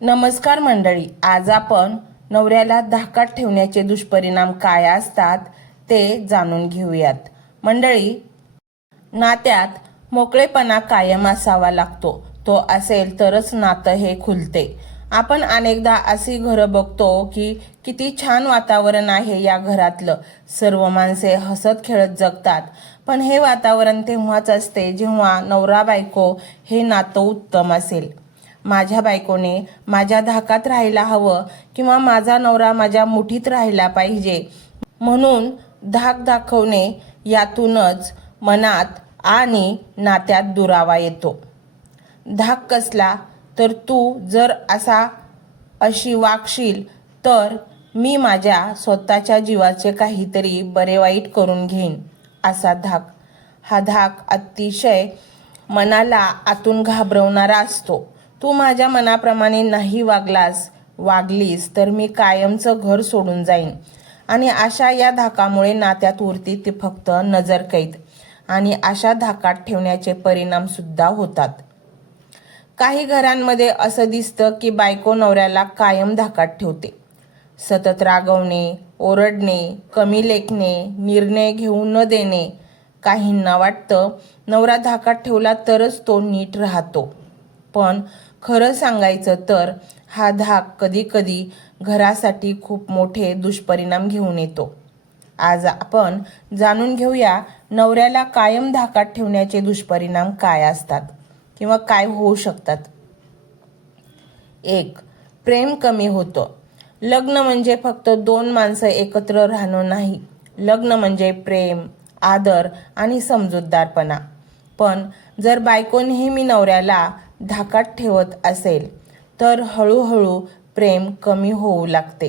नमस्कार मंडळी, आज आपण नवऱ्याला धाकात ठेवण्याचे दुष्परिणाम काय असतात ते जाणून घेऊयात. मंडळी, नात्यात मोकळेपणा कायम असावा लागतो. तो असेल तरच नातं हे खुलते. आपण अनेकदा अशी घरं बघतो की किती छान वातावरण आहे या घरातलं, सर्व माणसे हसत खेळत जगतात. पण हे वातावरण तेव्हाच असते जेव्हा नवरा बायको हे नातं उत्तम असेल. माझ्या बायकोने माझ्या धाकात राहायला हवं किंवा माझा नवरा माझ्या मुठीत राहिला पाहिजे म्हणून धाक दाखवणे, यातूनच मनात आणि नात्यात दुरावा येतो. धाक कसला तर तू जर अशी वागशील तर मी माझ्या स्वतःच्या जीवाचे काहीतरी बरे वाईट करून घेईन, असा धाक. हा धाक अतिशय मनाला आतून घाबरवणारा असतो. तू माझ्या मनाप्रमाणे नाही वागलीस तर मी कायमचं घर सोडून जाईन. आणि अशा या धाकामुळे नात्यात उरती ती फक्त नजरकैद, आणि अशा धाकात ठेवण्याचे परिणाम सुद्धा होतात. काही घरांमध्ये असं दिसतं की बायको नवऱ्याला कायम धाकात ठेवते. सतत रागवणे, ओरडणे, कमी लेखणे, निर्णय घेऊ न देणे. काहींना वाटतं नवरा धाकात ठेवला तरच तो नीट राहतो. पण खरं सांगायचं तर हा धाक कधी कधी घरासाठी खूप मोठे दुष्परिणाम घेऊन येतो. आज आपण जाणून घेऊया नवऱ्याला कायम धाकात ठेवण्याचे दुष्परिणाम काय असतात किंवा काय होऊ शकतात. 1. प्रेम कमी होतं. लग्न म्हणजे फक्त दोन माणसं एकत्र राहणं नाही. लग्न म्हणजे प्रेम, आदर आणि समजूतदारपणा. पण जर बायको नेहमी नवऱ्याला धाकात ठेवत असेल तर हळूहळू प्रेम कमी होऊ लागते.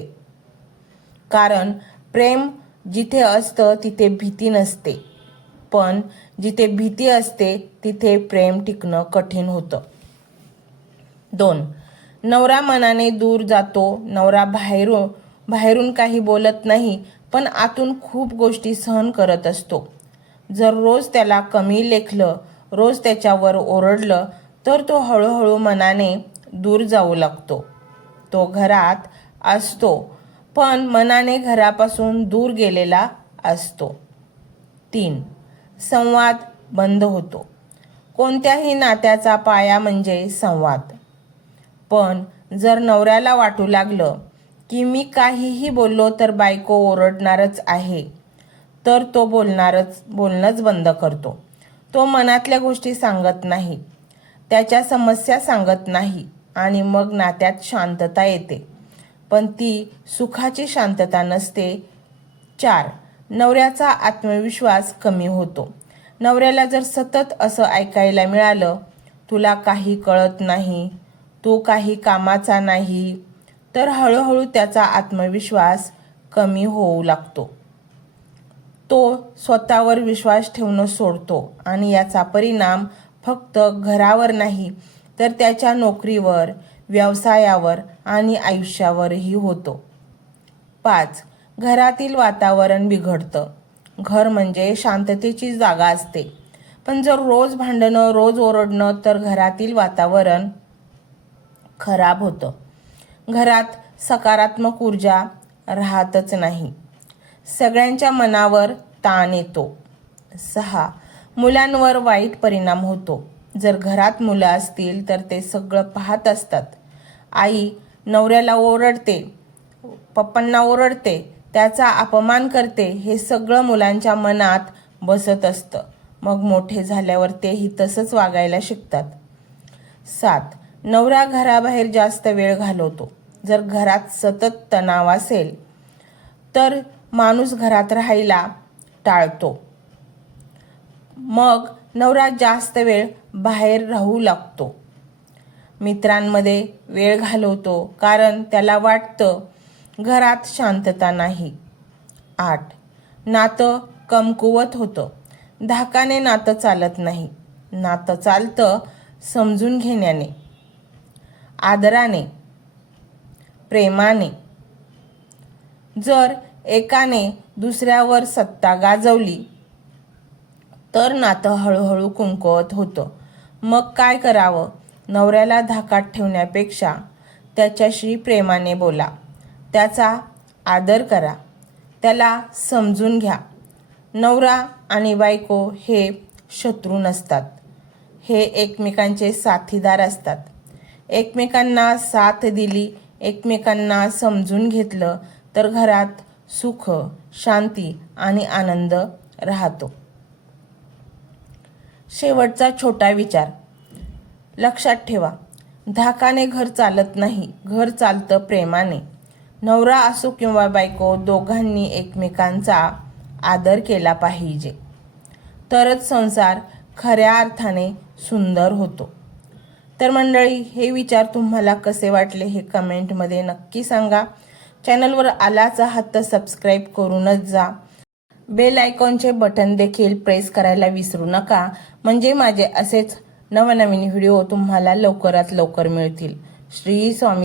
कारण प्रेम जिथे असतं तिथे भीती नसते, पण जिथे भीती असते तिथे प्रेम टिकणं कठीण होतं. 2. नवरा मनाने दूर जातो. नवरा बाहेरून काही बोलत नाही, पण आतून खूप गोष्टी सहन करत असतो. जर रोज त्याला कमी लेखलं, रोज त्याच्यावर ओरडलं तर तो हळूहळू मनाने दूर जाऊ लागतो. तो घरात असतो पण मनाने घरापासून दूर गेलेला असतो. 3. संवाद बंद होतो. कोणत्याही नात्याचा पाया म्हणजे संवाद. पण जर नवऱ्याला वाटू लागलं की मी काहीही बोललो तर बायको ओरडणारच आहे, तर तो बोलणंच बंद करतो. तो मनातल्या गोष्टी सांगत नाही, त्याच्या समस्या सांगत नाही, आणि मग नात्यात शांतता येते, पण ती सुखाची शांतता नसते. 4. नवऱ्याचा आत्मविश्वास कमी होतो. नवऱ्याला जर सतत असं ऐकायला मिळालं, तुला काही कळत नाही, तू काही कामाचा नाही, तर हळूहळू त्याचा आत्मविश्वास कमी होऊ लागतो. तो स्वतःवर विश्वास ठेवणं सोडतो आणि याचा परिणाम फक्त घरावर नाही तर त्याच्या नोकरीवर, व्यवसायावर आणि आयुष्यावरही होतो. 5. घरातील वातावरण बिघडतं. घर म्हणजे शांततेची जागा असते, पण जर रोज भांडणं, रोज ओरडणं तर घरातील वातावरण खराब होतं. घरात सकारात्मक ऊर्जा राहतच नाही. सगळ्यांच्या मनावर ताण येतो. 6. मुलांवर वाईट परिणाम होतो. जर घरात मुलं असतील तर ते सगळं पाहत असतात. आई नवऱ्याला ओरडते, पप्पांना ओरडते, त्याचा अपमान करते, हे सगळं मुलांच्या मनात बसत असतं. मग मोठे झाल्यावर तेही तसंच वागायला शिकतात. 7. नवरा घराबाहेर जास्त वेळ घालवतो. जर घरात सतत तणाव असेल तर माणूस घरात राहायला टाळतो. मग नवरा जास्त वेळ बाहेर राहू लागतो. मित्रांमध्ये वेळ घालवतो कारण त्याला वाटतं घरात शांतता नाही. 8. नातं कमकुवत होतं. धाकाने नातं चालत नाही. नातं चालतं समजून घेण्याने, आदराने, प्रेमाने. जर एकाने दुसऱ्यावर सत्ता गाजवली तर नातं हळूहळू कमकुवत होतं. मग काय करावं? नवऱ्याला धाकात ठेवण्यापेक्षा त्याच्याशी प्रेमाने बोला, त्याचा आदर करा, त्याला समजून घ्या. नवरा आणि बायको हे शत्रू नसतात, हे एकमेकांचे साथीदार असतात. एकमेकांना साथ दिली, एकमेकांना समजून घेतलं तर घरात सुख, शांती आणि आनंद राहतो. शेवटचा छोटा विचार लक्षात ठेवा, धाकाने घर चालत नाही, घर चालतं प्रेमाने. नवरा असो किंवा बायको, दोघांनी एकमेकांचा आदर केला पाहिजे, तरच संसार खऱ्या अर्थाने सुंदर होतो. तर मंडळी, हे विचार तुम्हाला कसे वाटले हे कमेंटमध्ये नक्की सांगा. चॅनलवर आलाच आहात तर सबस्क्राईब करूनच जा. बेल आयकॉनचे बटन देखील प्रेस करायला विसरू नका, म्हणजे माझे असेच नवनवीन व्हिडिओ तुम्हाला लवकरात लवकर मिळतील. श्री स्वामी